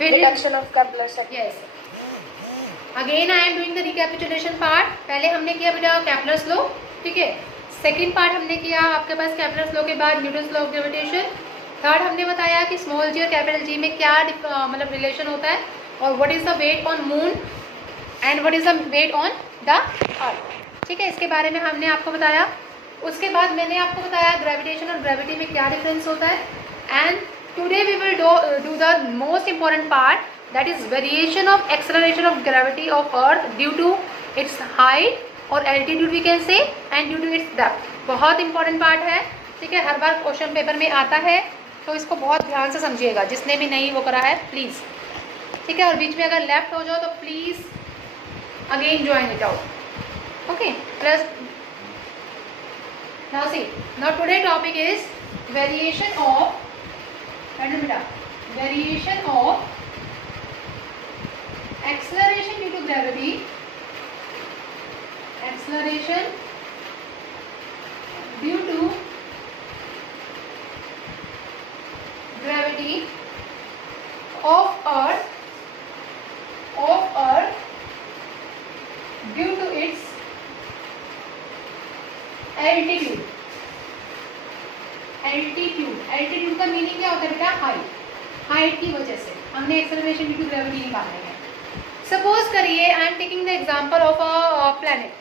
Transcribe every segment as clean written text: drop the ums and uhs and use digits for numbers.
Reduction of Kepler's second. Yes. Again I am doing the recapitulation part. पहले हमने किया बेटा Kepler's law, ठीक है. सेकेंड पार्ट हमने किया आपके पास Kepler's law के बाद Newton's law of gravitation. Third हमने बताया कि स्मॉल जी और कैपिटल जी में क्या मतलब रिलेशन होता है और what is the weight on moon and what is the weight on the earth. ठीक है, इसके बारे में हमने आपको बताया. उसके बाद मैंने आपको बताया ग्रेविटेशन और ग्रेविटी में क्या डिफरेंस होता है. And today we will do the most important part, that is variation of acceleration of gravity of earth due to its height और altitude we can say and due to its depth. बहुत important part है. ठीक है, हर बार question paper में आता है, तो इसको बहुत ध्यान से समझिएगा जिसने भी नहीं वो करा है प्लीज़. ठीक है, और बीच में अगर लेफ्ट हो जाओ तो please again join it out. Okay, plus now see, now today topic is variation of बेटा variation of acceleration due to gravity, acceleration due to gravity of earth due to its altitude. altitude का meaning क्या होता है बेटा? Height की वजह से हमने एक्सेलरेशन ड्यू टू ग्रेविटी निकालना है. सपोज करिए I am taking the example of a planet.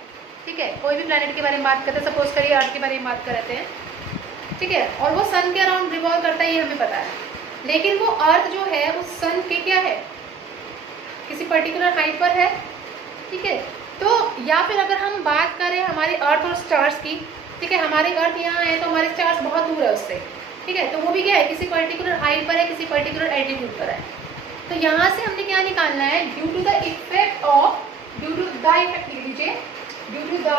ठीक है, कोई भी प्लैनेट के बारे में बात करते हैं. सपोज करिए अर्थ के बारे में बात कर रहे हैं. ठीक है, और वो सन के अराउंड रिवॉल्व करता है, ये हमें पता है. लेकिन वो अर्थ जो है उस सन के क्या है, किसी पर्टिकुलर हाइट पर है. ठीक है, तो या फिर अगर हम बात करें हमारे अर्थ और स्टार्स की, ठीक है, हमारे अर्थ यहाँ है तो हमारे स्टार्स बहुत दूर है उससे. ठीक है, तो वो भी क्या है, किसी पर्टिकुलर हाइट पर है, किसी पर्टिकुलर एल्टीट्यूड पर है. तो यहाँ से हमने क्या निकालना है, due to the effect of लिख लीजिए, due to the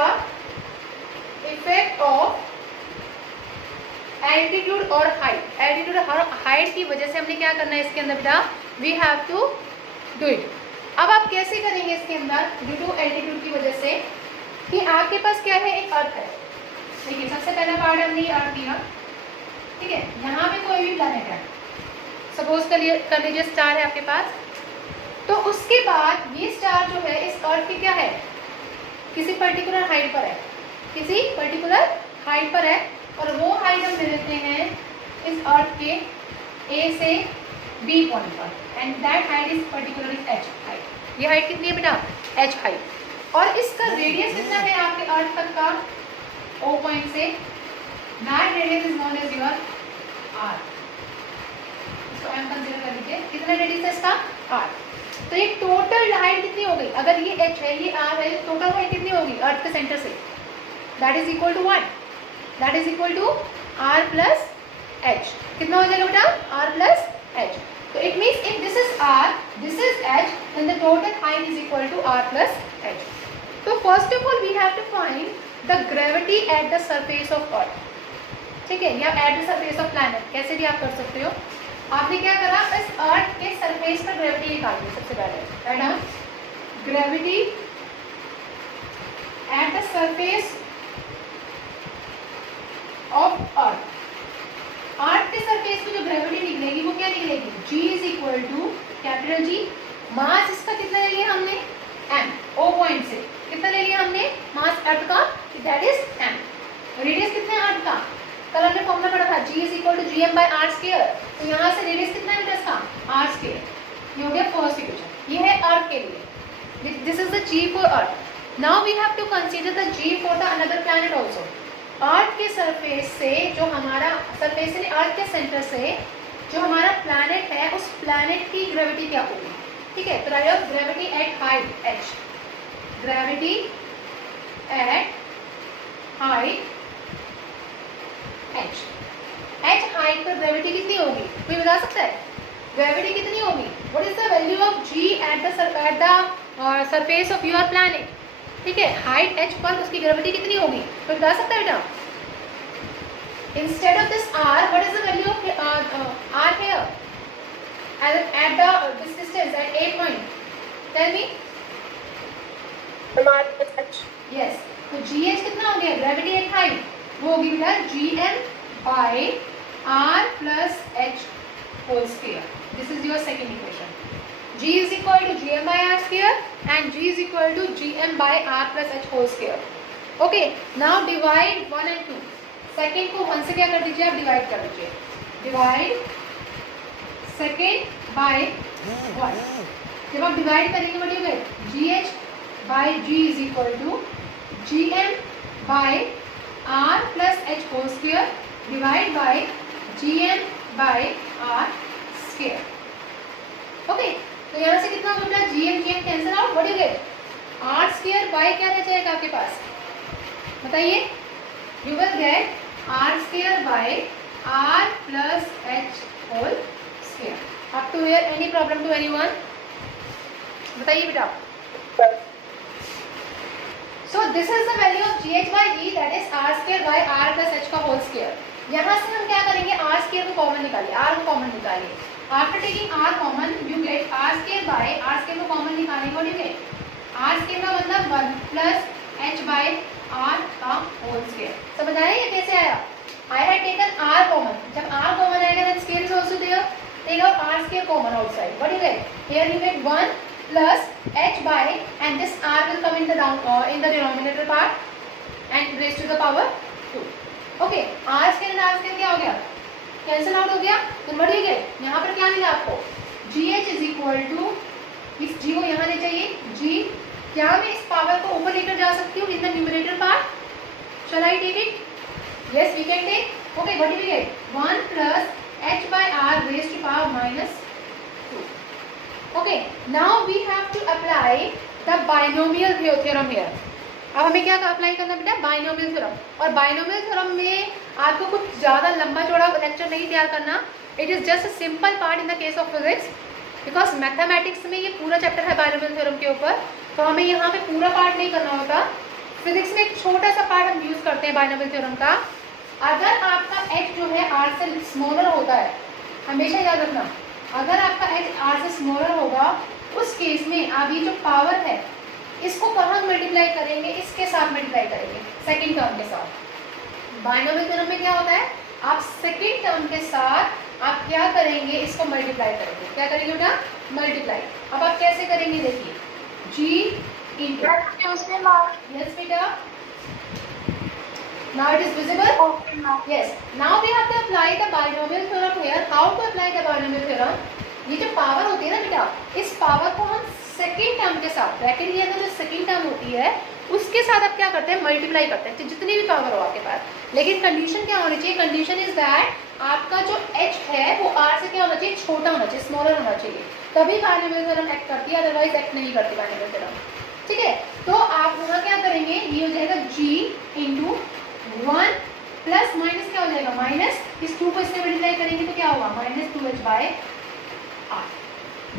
effect of altitude और हाइट. एल्टीट्यूड और हाइट की वजह से हमने क्या करना है इसके अंदर बेटा, we have to do it. अब आप कैसे करेंगे इसके अंदर, ड्यू टू एल्टीट्यूड की वजह से, कि आपके पास क्या है, एक अर्थ है. देखिए सबसे पहला पार्ट हमने ये अर्थ दिया. ठीक है, यहाँ पे कोई भी प्लैनेट है, सपोज कर लीजिए स्टार है आपके पास. तो उसके बाद ये स्टार जो है इस अर्थ की क्या है, किसी पर्टिकुलर हाइट पर है, किसी पर्टिकुलर हाइट पर है. और वो हाइट हम ले लेते हैं इस अर्थ के ए से बी पॉइंट पर, and that height is particularly H height. ये हाइट कितनी है बेटा, एच हाइट. और इसका रेडियस कितना है आपके अर्थ तक का, ओ पॉइंट से, that radius is known as your R. इसको एम कंसीडर कर लीजिए. कितना रेडियस है इसका, आर. तो ये टोटल हाइट कितनी हो गई, अगर ये एच है ये आर है, टोटल हाइट कितनी होगी अर्थ के सेंटर से, that is equal to 1. That is equal to R plus H. कितना हो जाएगा बेटा, आर प्लस एच. तो it means if this is R, this is H, then the total height is equal to R plus H. तो first of all we have to find the gravity at the surface of earth. ठीक है, या at the surface of planet, कैसे भी आप कर सकते हो. आपने क्या करा, इस अर्थ के सरफेस पर ग्रेविटी निकाली सबसे पहले, है ना. Gravity at the surface of earth. Earth के सरफेस पे जो ग्रेविटी निकलेगी वो क्या निकलेगी, G is equal to capital G. Mass इसका कितना ले लिया हमने, m. O पॉइंट से कितना ले लिया हमने मास अर्थ का, दैट इज m. रेडियस कितना है अर्थ का, कल हमने फॉर्मूला पढ़ा था, G is equal to Gm by r square. तो यहाँ से रेडियस कितना है इसका, r स्क्वायर. ये हो गया फर्स्ट इक्वेशन. ये है अर्थ के लिए, this is the G for earth. Now we have to consider the G for the another planet also. Earth के सरफेस से जो हमारा सरफेस से अर्थ के सेंटर से जो हमारा प्लैनेट है, उस प्लैनेट की ग्रेविटी क्या होगी. ठीक है, तो right, gravity eight height h, gravity eight height h. h height पर ग्रेविटी कितनी होगी, कोई बता सकता है, ग्रेविटी कितनी होगी, what is the value of G eight the surface of your planet. ठीक है, हाइट h पर उसकी ग्रेविटी कितनी होगी, तो बता सकता है बेटा. Instead of this r, what is the value of r here at this distance at a point, tell me. h. yes, तो gh कितना हो गया, ग्रेविटी एट हाइट, वो होगी बेटा gm by r plus h. whole square. This is your second equation. G is equal to gm by r square and G is equal to gm by r plus h whole square. Okay, now divide 1 and 2. Second को 1 से क्या कर दीजिए, आप divide कर दीजिए. Divide second by 1. जब आप डिवाइड करेंगे what you get? gh by g is equal to gm by r plus h whole square divide by gm by r square. Okay, तो यहाँ से कितना होगा, gm gm cancel out, what you get, r square by क्या रह जाएगा आपके पास, बताइए. You will get r square by r plus h whole square. Up to here any problem to anyone, बताइए बेटा. So this is the value of gh by g, that is r square by r plus h का whole square. यहाँ से हम क्या करेंगे, r square को common निकालिए, r को कॉमन निकालिए. After taking r common, you get r square by r square को कॉमन निकालेंगे, what you get, r square का मतलब 1 plus h by r का whole square. समझ आया ये कैसे आया? I had taken r common. जब r common आएगा then square is also there. Take out r square common outside. What you get? Here you get 1 plus h by, and this r will come in the denominator part and raised to the power 2. Okay, r square and r square क्या हो गया, cancel out हो गया. then what do you get, यहाँ पर क्या मिला आपको, gh is equal to, इस g को यहाँ ले जाइए, g, क्या मैं इस पावर को ऊपर लेकर जा सकती हूँ in the numerator part? Shall I take it? Yes, we can take. Okay, what do we get, 1 plus h by r raised to power minus 2. Okay, now we have to apply the binomial theorem here. अब हमें क्या apply करना बेटा, binomial theorem. और binomial theorem में आपको कुछ ज़्यादा लंबा चौड़ा लेक्चर नहीं तैयार करना. It is just a simple part in the case of physics, because mathematics में ये पूरा चैप्टर है बाइनोमियल थ्योरम के ऊपर, तो हमें यहाँ पे पूरा पार्ट नहीं करना होता. फिजिक्स में एक छोटा सा पार्ट हम यूज़ करते हैं बाइनोमियल थ्योरम का. अगर आपका h जो है r से स्मॉलर होता है, हमेशा याद रखना, अगर आपका h r से स्मॉलर होगा, उस केस में आप ये जो पावर है इसको कहाँ मल्टीप्लाई करेंगे, इसके साथ मल्टीप्लाई करेंगे, सेकंड टर्म के साथ. बाइनोमियल थ्योरम में क्या होता है, आप सेकंड टर्म के साथ आप क्या करेंगे, इसको मल्टीप्लाई करेंगे. क्या करेंगे बेटा, मल्टीप्लाई. अब आप कैसे करेंगे, देखिए, g इंटू, यस बेटा, now it is visible. Okay, ma'am. Yes, now we have to apply the binomial theorem here. How to apply the binomial theorem? ये जो पावर होती है ना बेटा, इस पावर को हम सेकेंड टर्म के साथ, ब्रैकेट के अंदर जो सेकेंड टर्म होती है उसके साथ आप क्या करते हैं, मल्टीप्लाई करते हैं, जितनी भी पावर हो आपके पास. लेकिन कंडीशन क्या होनी चाहिए, कंडीशन इज दैट आपका जो h है वो r से क्या होना चाहिए, छोटा होना चाहिए, स्मॉलर होना चाहिए, तभी बाइनोमियल थ्योरम एक्ट करती है, अदरवाइज एक्ट नहीं करती बाइनोमियल थ्योरम. ठीक है, तो आप वहाँ क्या करेंगे, ये हो जाएगा g इंटू 1 प्लस माइनस क्या हो जाएगा, माइनस, इस 2 को इससे मल्टीप्लाई करेंगे तो क्या होगा, minus 2h by r.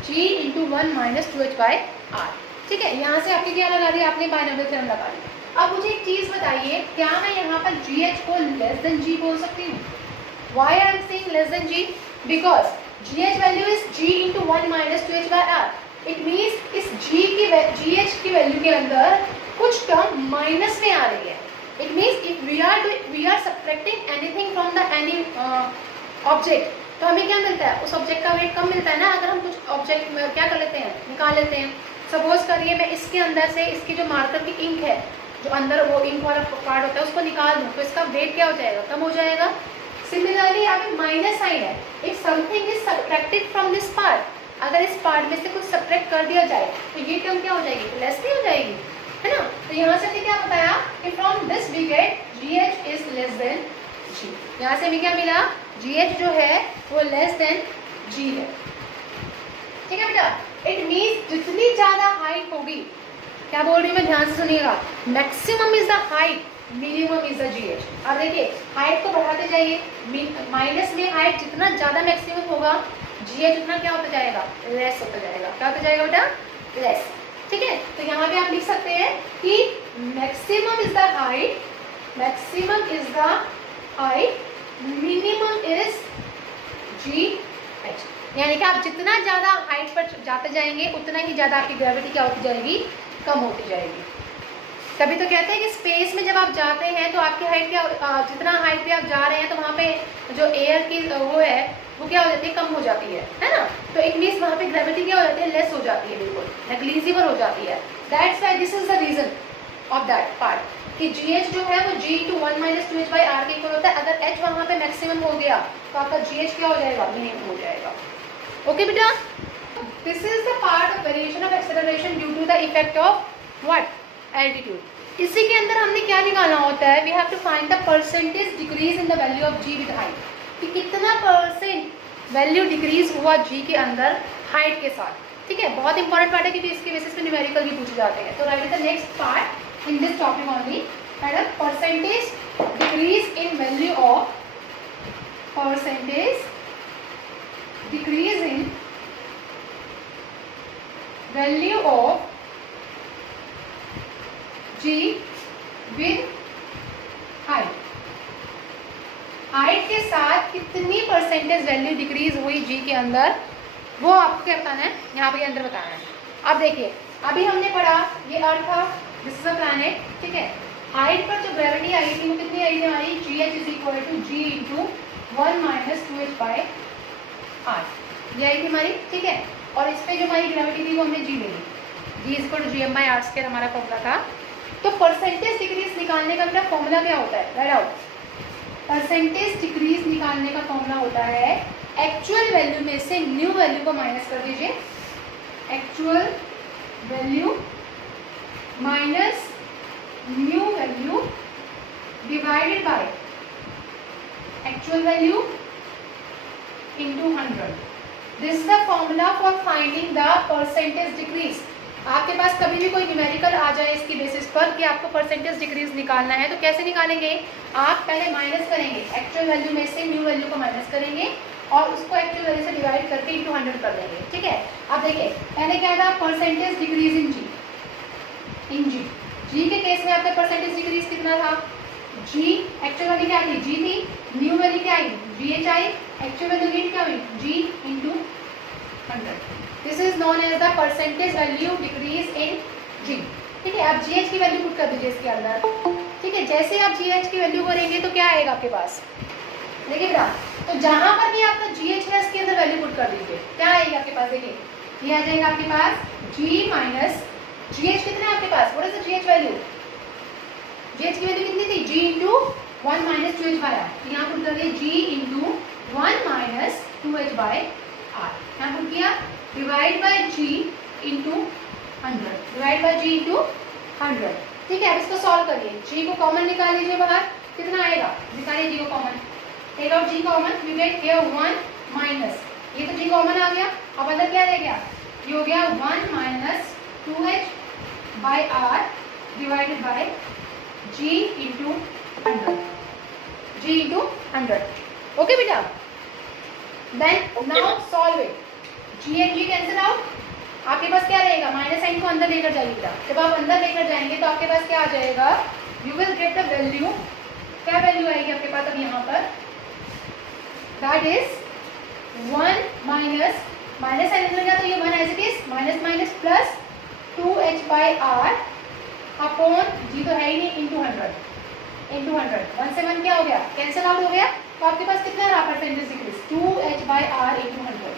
g into 1 minus 2h by r. ठीक है, यहाँ से आपने क्या लगा दिया, आपने बाइनोमियल थ्योरम लगा दिया. अब मुझे एक चीज़ बताइए, क्या मैं यहाँ पर gh को लेस देन g बोल सकती हूँ? Why I am saying less than g? Because gh value is g into 1 minus 2h by r. It means इस gh की वैल्यू के अंदर कुछ टर्म माइनस में आ रही है. It means if we are subtracting anything from the any object, तो हमें क्या मिलता है, उस ऑब्जेक्ट का वेट कम मिलता है ना. अगर हम कुछ ऑब्जेक्ट में क्या कर लेते हैं, निकाल लेते हैं. सपोज करिए मैं इसके अंदर से इसकी जो मार्कर की इंक है, जो अंदर वो इंक वाला पार्ट होता है, उसको निकाल दूँ तो इसका वेट क्या हो जाएगा, कम हो जाएगा. सिमिलरली यहाँ पे माइनस साइन है. If something is subtracted from this part, अगर इस पार्ट में से कुछ सब्ट्रैक्ट कर दिया जाए तो ये टर्म क्या हो जाएगी, तो लेस नहीं हो जाएगी, है ना. तो यहाँ से हमने क्या बताया कि from this we get gh is less than g. यहाँ से हमें क्या मिला, gh जो है वो लेस देन g है. ठीक है बेटा, इट मीन्स जितनी ज़्यादा हाइट होगी, क्या बोल रही हूँ मैं, ध्यान से सुनिएगा, maximum is the height, minimum is the gh. अब देखिए हाइट को बढ़ाते जाइए, माइनस में हाइट जितना ज़्यादा मैक्सिमम होगा, gh उतना क्या होता जाएगा, लेस होता जाएगा. क्या होता जाएगा बेटा, लेस. ठीक है, तो यहाँ पे आप लिख सकते हैं कि maximum is the height, maximum is the height, minimum is gh. यानी कि आप जितना ज़्यादा हाइट पर जाते जाएंगे उतना ही ज़्यादा आपकी ग्रेविटी क्या होती जाएगी, कम होती जाएगी. तभी तो कहते हैं कि स्पेस में जब आप जाते हैं तो आपकी हाइट क्या, जितना हाइट पे आप जा रहे हैं तो वहाँ पे जो एयर की वो है, वो क्या हो जाती है, कम हो जाती है ना। तो इट मीन्स वहाँ पे ग्रेविटी क्या हो जाती है, लेस हो जाती है, बिल्कुल नेग्लिजिबल हो जाती है। That's why this is the reason of that part कि GH जो है वो G × 1 - 2h/r के इक्वल होता है। अगर H वहाँ पे मैक्सिमम हो गया तो आपका GH क्या हो जाएगा, मिनिमम हो जाएगा। ओके बेटा, this is the part of variation of acceleration due to the effect of what, altitude. इसी के अंदर हमने क्या निकालना होता है, we have to find the percentage decrease in the value of G with height, कि कितना परसेंट वैल्यू डिक्रीज हुआ G के अंदर हाइट के साथ। ठीक है, बहुत इंपॉर्टेंट पार्ट है क्योंकि इसके बेसिस पे न्यूमेरिकल भी पूछे जाते हैं। तो right the next part in this topic only, madam percentage decrease in value of, percentage decrease in value of G with height. Height के साथ कितनी परसेंटेज वैल्यू डिक्रीज हुई G के अंदर, वो आपको क्या बताना है, यहाँ पे अंदर बताना है। अब देखिए, अभी हमने पढ़ा ये अर्थ था, दिस इज अ प्लैनेट, ठीक है। हाइट पर जो ग्रेविटी आई थी वो कितनी आई थी हमारी, GH = G × 1 - 2h/r, ये आई थी हमारी, ठीक है। और इस पे जो हमारी ग्रेविटी थी वो हमने G ले ली, G = Gm/r² हमारा फॉर्मूला था। तो परसेंटेज डिक्रीज निकालने का मेरा फॉर्मूला क्या होता है, राइट आउट, परसेंटेज डिक्रीज निकालने का फॉर्मूला होता है एक्चुअल वैल्यू में से न्यू वैल्यू को माइनस कर दीजिए, actual value minus new value divided by actual value into 100। This is the formula for finding the percentage decrease. आपके पास कभी भी कोई न्यूमेरिकल आ जाए इसकी बेसिस पर कि आपको परसेंटेज डिक्रीज निकालना है, तो कैसे निकालेंगे, आप पहले माइनस करेंगे, एक्चुअल वैल्यू में से न्यू वैल्यू को माइनस करेंगे और उसको एक्चुअल वैल्यू से डिवाइड करके इनटू 100 कर देंगे, ठीक है। अब देखिए, पहले क्या था, परसेंटेज डिक्रीज इन G के केस में आपका परसेंटेज डिक्रीज कितना था, G एक्चुअल वैल्यू क्या थी, G थी, न्यू वैल्यू क्या आई, GH आई, एक्चुअल वैल्यू नीड क्या हुई, G × 100। This is known as the percentage value decrease in G, ठीक है। आप GH की वैल्यू पुट कर दीजिए इसके अंदर, ठीक है। जैसे आप GH की वैल्यू करेंगे तो क्या आएगा आपके पास, देखिए बेटा, तो जहां पर भी आपका GH है इसके अंदर वैल्यू पुट कर दीजिए, क्या आएगा आपके पास, देखिए ये आ जाएगा आपके पास G माइनस GH कितना है आपके पास, what is the GH value, GH की वैल्यू कितनी थी, G × 1 - 2h/r, यहाँ पुट कर दिए G × 1 - 2h/r, यहाँ पुट किया, divide by G × 100, divide by G × 100, ठीक है। अब इसको सॉल्व करिए, G को कॉमन निकाल लीजिए बाहर, कितना आएगा, निकालिए G को common, take out G common, we get here 1 minus, ये तो G कॉमन आ गया, अब अंदर क्या रह गया, ये हो गया 1 - 2h/r divided by G × 100, G × 100, okay बेटा। Then now solve it, G and G cancel out, आपके पास क्या रहेगा, माइनस साइन को अंदर लेकर जाइए बेटा। जब आप अंदर लेकर जाएंगे तो आपके पास क्या आ जाएगा, you will get the value, क्या वैल्यू आएगी आपके पास अब यहाँ पर, दैट इज 1 माइनस साइन अंदर गया तो ये 1 as it is, minus minus plus 2h/r upon G तो है ही नहीं, इंटू 100, 1 से 1 क्या हो गया, कैंसिल आउट हो गया। तो आपके पास कितना रहा परसेंटेज डिक्रीज, 2h/r × 100,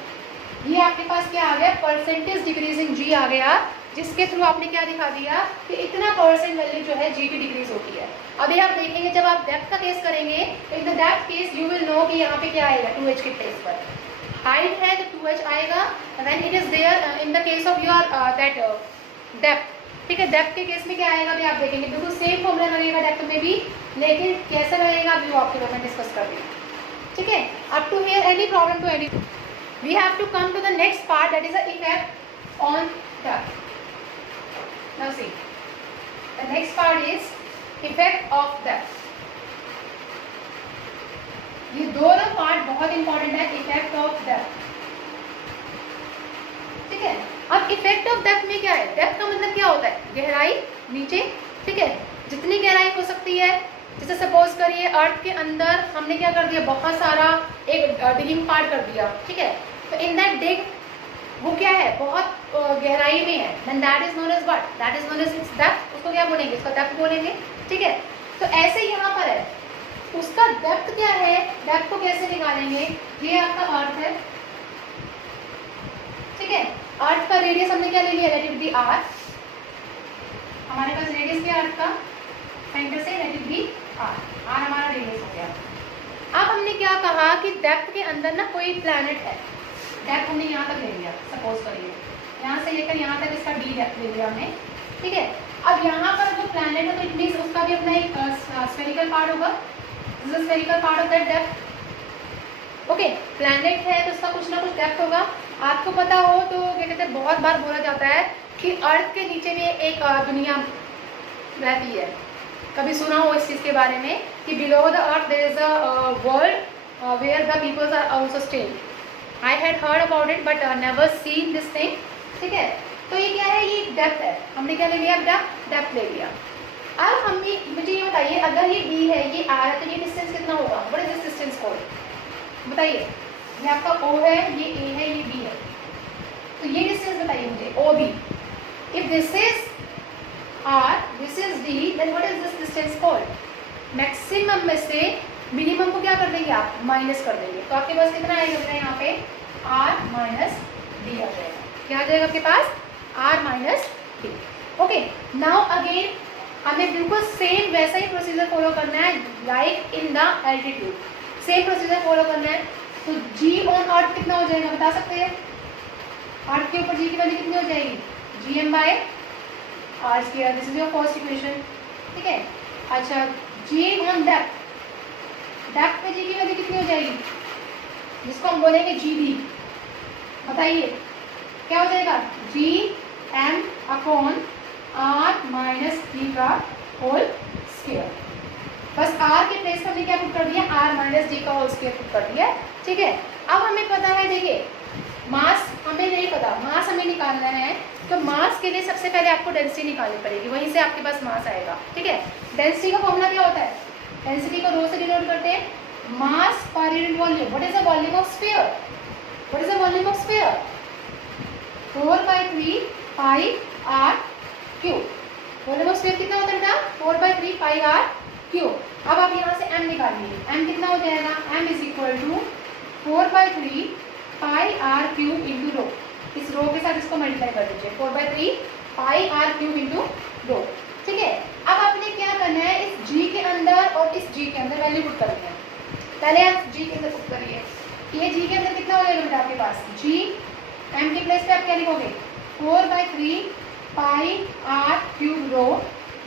ये आपके पास क्या आ गया, परसेंटेज डिक्रीज इन G आ गया, जिसके थ्रू आपने क्या दिखा दिया कि इतना परसेंट वैल्यू जो है G की डिक्रीज होती है। अभी आप देखेंगे जब आप डेप्थ का केस करेंगे तो in the depth case you will know कि यहाँ पे क्या आएगा, 2h के प्लेस पर हाइट है तो 2h आएगा, when it is there in the case of your that depth, ठीक है। डेप्थ के केस में क्या आएगा भी आप देखेंगे, बिल्कुल सेम फॉर्मूला लगेगा डेप्थ में भी, लेकिन कैसे लगेगा अभी वो आपके बारे में डिस्कस कर देंगे, ठीक है। Up to here any problem to any, we have to come to the next part, that is the effect on depth. Now see the next part is effect of depth. ये दोनों part बहुत important है, effect of depth, ठीक है। अब effect of depth में क्या है, डेप्थ का मतलब क्या होता है, गहराई नीचे, ठीक है। जितनी गहराई हो सकती है, जैसे सपोज करिए अर्थ के अंदर हमने क्या कर दिया, बहुत सारा एक डिगिंग पार्ट कर दिया, ठीक है। तो इन दैट डिग वो क्या है, बहुत गहराई में है, then that is known as what, that is known as its depth, उसको क्या बोलेंगे, इसका डेप्थ बोलेंगे, ठीक है। तो ऐसे यहाँ पर है, उसका डेप्थ क्या है, डेप्थ को कैसे निकालेंगे, ये आपका अर्थ है, ठीक है। अर्थ का रेडियस हमने क्या ले लिया, लेट इट बी आर, हमारे पास रेडियस क्या है अर्थ का, सेंटर से let it be R, R हमारा रेडियस हो गया। अब हमने क्या कहा कि डेप्थ के अंदर ना कोई प्लैनेट है, डेप्थ हमने यहाँ तक ले लिया, सपोज करिए यहाँ से लेकर यहाँ तक इसका डी डेप्थ ले लिया हमने, ठीक है। अब यहाँ पर जो प्लैनेट है तो इट मींस उसका भी अपना एक स्फेरिकल पार्ट होगा, this is spherical part of that depth, okay. Planet है तो उसका कुछ ना कुछ डेप्थ होगा। आपको पता हो तो क्या कहते हैं, बहुत बार बोला जाता है कि अर्थ के नीचे भी एक दुनिया रहती है, कभी सुना हो इस चीज़ के बारे में कि below the earth there is a world where the peoples are also staying. I had heard about it but never seen this thing, ठीक है। तो ये क्या है, ये डेप्थ है, हमने क्या ले लिया, डेप्थ ले लिया। अब मुझे ये बताइए, अगर ये डी है, ये आर है, तो ये डिस्टेंस कितना होगा, what is this distance called, बताइए। ये आपका ओ है, ये ए है, ये बी है, तो ये डिस्टेंस बताइए मुझे, O B. If this is R, this is D, then what is this distance called. Maximum में से मिनिमम को क्या कर देंगे आप, माइनस कर देंगे, तो आपके पास कितना आएगा बेटा, यहाँ पे आर माइनस डी आ जाएगा, क्या आ जाएगा आपके पास, R minus D, okay. Now again हमें बिल्कुल सेम वैसा ही प्रोसीजर फॉलो करना है, like in the altitude, same procedure follow करना है। तो जी ऑन अर्थ कितना हो जाएगा, बता सकते हैं, अर्थ के ऊपर जी की वैल्यू कितनी हो जाएगी, G M by R square, this is your first equation, ठीक है। अच्छा, जी ऑन डेप्थ, डेप्थ पे जी की वैल्यू कितनी हो जाएगी, जिसको हम बोलेंगे जी डी, बताइए क्या हो जाएगा, G M upon R minus D का होल स्क्वायर। बस आर के प्लेस पर हमने क्या पुट कर दिया, आर माइनस डी का होल स्क्वायर पुट कर दिया, ठीक है। अब हमें पता है, देखिए मास हमें नहीं पता, मास हमें निकालना है, तो मास के लिए सबसे पहले आपको डेंसिटी निकालनी पड़ेगी, वहीं से आपके पास मास आएगा, ठीक है। डेंसिटी का फॉर्मूला क्या होता है, डेंसिटी को रो से डिनोट करते हैं, mass per unit volume. What is the volume of sphere, what is the volume of sphere, 4/3 pi R cube. Volume of sphere कितना होता है बेटा, 4/3 पाई आर क्यूब। अब आप यहाँ से m निकालिए, m कितना हो जाएगा, m is equal to 4/3 pi R cube into rho, इस रो के साथ इसको मल्टीप्लाई कर दीजिए, 4/3 pi R cube into rho, ठीक है। अब आपने क्या करना है, इस g के अंदर और इस g के अंदर वैल्यू पुट करनी है। पहले आप g के अंदर पुट करिए, ये g के अंदर कितना हो जाएगा बेटा आपके पास, g m के प्लेस पे आप क्या लिखोगे, 4/3 pi R cube rho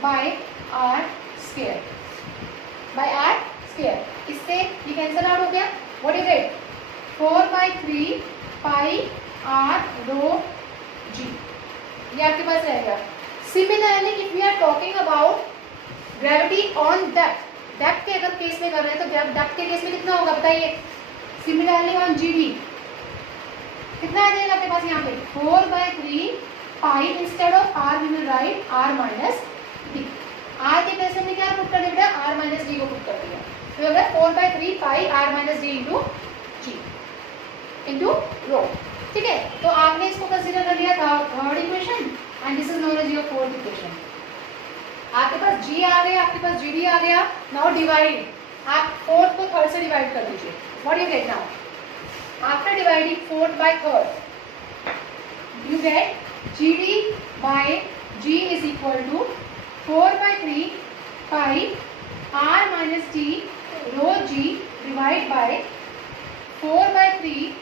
by R square, by R square. इससे ये कैंसिल आउट हो गया, what is it, 4/3 pi R rho G, ये आपके पास रहेगा। Similarly if we are talking about gravity on depth, depth के अगर केस में कर रहे हैं तो डेप्थ के केस में कितना होगा बताइए, सिमिलरली ऑन जी डी कितना आ जाएगा आपके पास यहाँ पे, 4/3 pi, instead of R we will write R minus D, R के प्लेस में क्या पुट कर दिया बेटा, आर माइनस डी को पुट कर दिया, तो होगा 4/3 pi R minus D into G into rho, ठीक है। तो आपने इसको कंसीडर कर लिया था third equation, and this is known as your fourth equation. आपके पास जी आ गया, आपके पास जी डी आ गया, नाउ डिवाइड, आप फोर्थ को थर्ड से डिवाइड कर दीजिए, what you get now, after dividing fourth by third you get G D by G is equal to 4/3 pi R minus T rho G divide by 4/3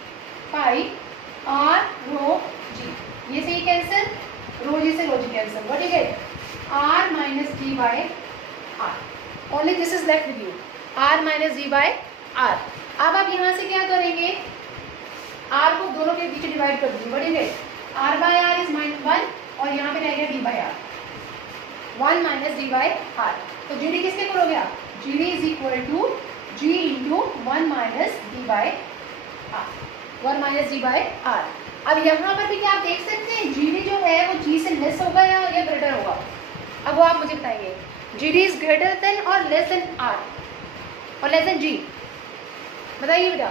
pi R rho G, ये से ही cancel, rho G से rho G cancel, what you get, R minus D by R, only this is left with you, are minus D by R. अब आप यहाँ से क्या करेंगे, आर को दोनों के बीच डिवाइड कर दीजिए, what you get, R by R is -1 और यहाँ पे रहेगा D by R, 1 minus D by R. तो जी डी किसके इक्वल हो गया, G D is equal to G into 1 minus D by R, 1 minus D by R. अब यहाँ पर भी क्या आप देख सकते हैं, जी डी जो है वो जी से लेस होगा या ग्रेटर होगा, अब वो आप मुझे बताइए, जी डी इज ग्रेटर देन और लेस देन आर और लेस देन जी, बताइए बेटा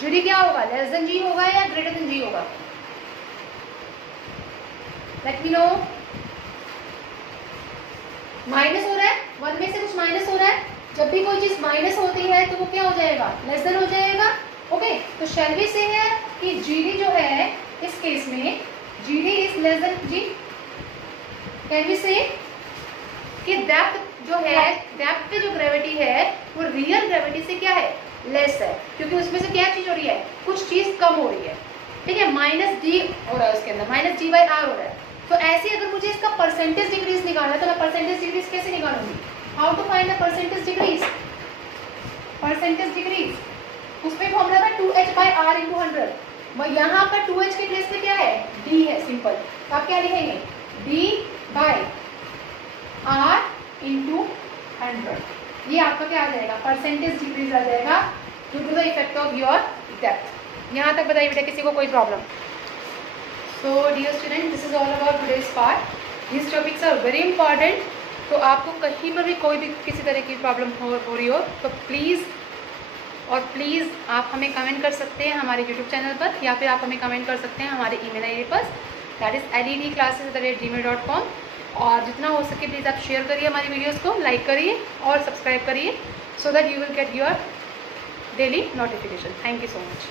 जी डी क्या होगा, लेस देन जी होगा या ग्रेटर देन जी होगा, लेट मी नो। माइनस हो रहा है, 1 में से कुछ माइनस हो रहा है, जब भी कोई चीज़ माइनस होती है तो वो क्या हो जाएगा, लेस देन हो जाएगा। ओके, तो शैल वी से है कि GD जो है इस केस में GD is less than G। Can we say कि डेप्थ जो है, डेप्थ पे जो ग्रेविटी है वो रियल ग्रेविटी से क्या है, लेस है, क्योंकि उसमें से क्या चीज हो रही है, कुछ चीज कम हो रही है। ठीक है, -d हो रहा है उसके अंदर, -g/r हो रहा है। तो ऐसे अगर मुझे इसका परसेंटेज डिक्रीज निकालना है तो मैं परसेंटेज डिक्रीज कैसे निकालूंगी, how to find the percentage decrease. Percentage decrease उसमें फॉर्मूला था 2h/r × 100। यहाँ पर 2h के प्लेस पे क्या है, d है, सिंपल। तो आप क्या लिखेंगे, d/r × 100। ये आपका क्या आ जाएगा, परसेंटेज डिक्रीज आ जाएगा due to the effect of your depth. यहाँ तक बताइए बेटा, किसी को कोई problem? So dear student, this is all about today's part. This topics are very important. तो आपको कहीं पर भी कोई भी किसी तरह की प्रॉब्लम हो रही हो तो प्लीज़ आप हमें कमेंट कर सकते हैं हमारे यूट्यूब चैनल पर, या फिर आप हमें कमेंट कर सकते हैं हमारे ईमेल आईडी पर, दैट इज़ ledclasses@gmail.com। और जितना हो सके प्लीज़ आप शेयर करिए हमारी वीडियोस को, लाइक करिए और सब्सक्राइब करिए, so that you will get your daily notification. Thank you so much.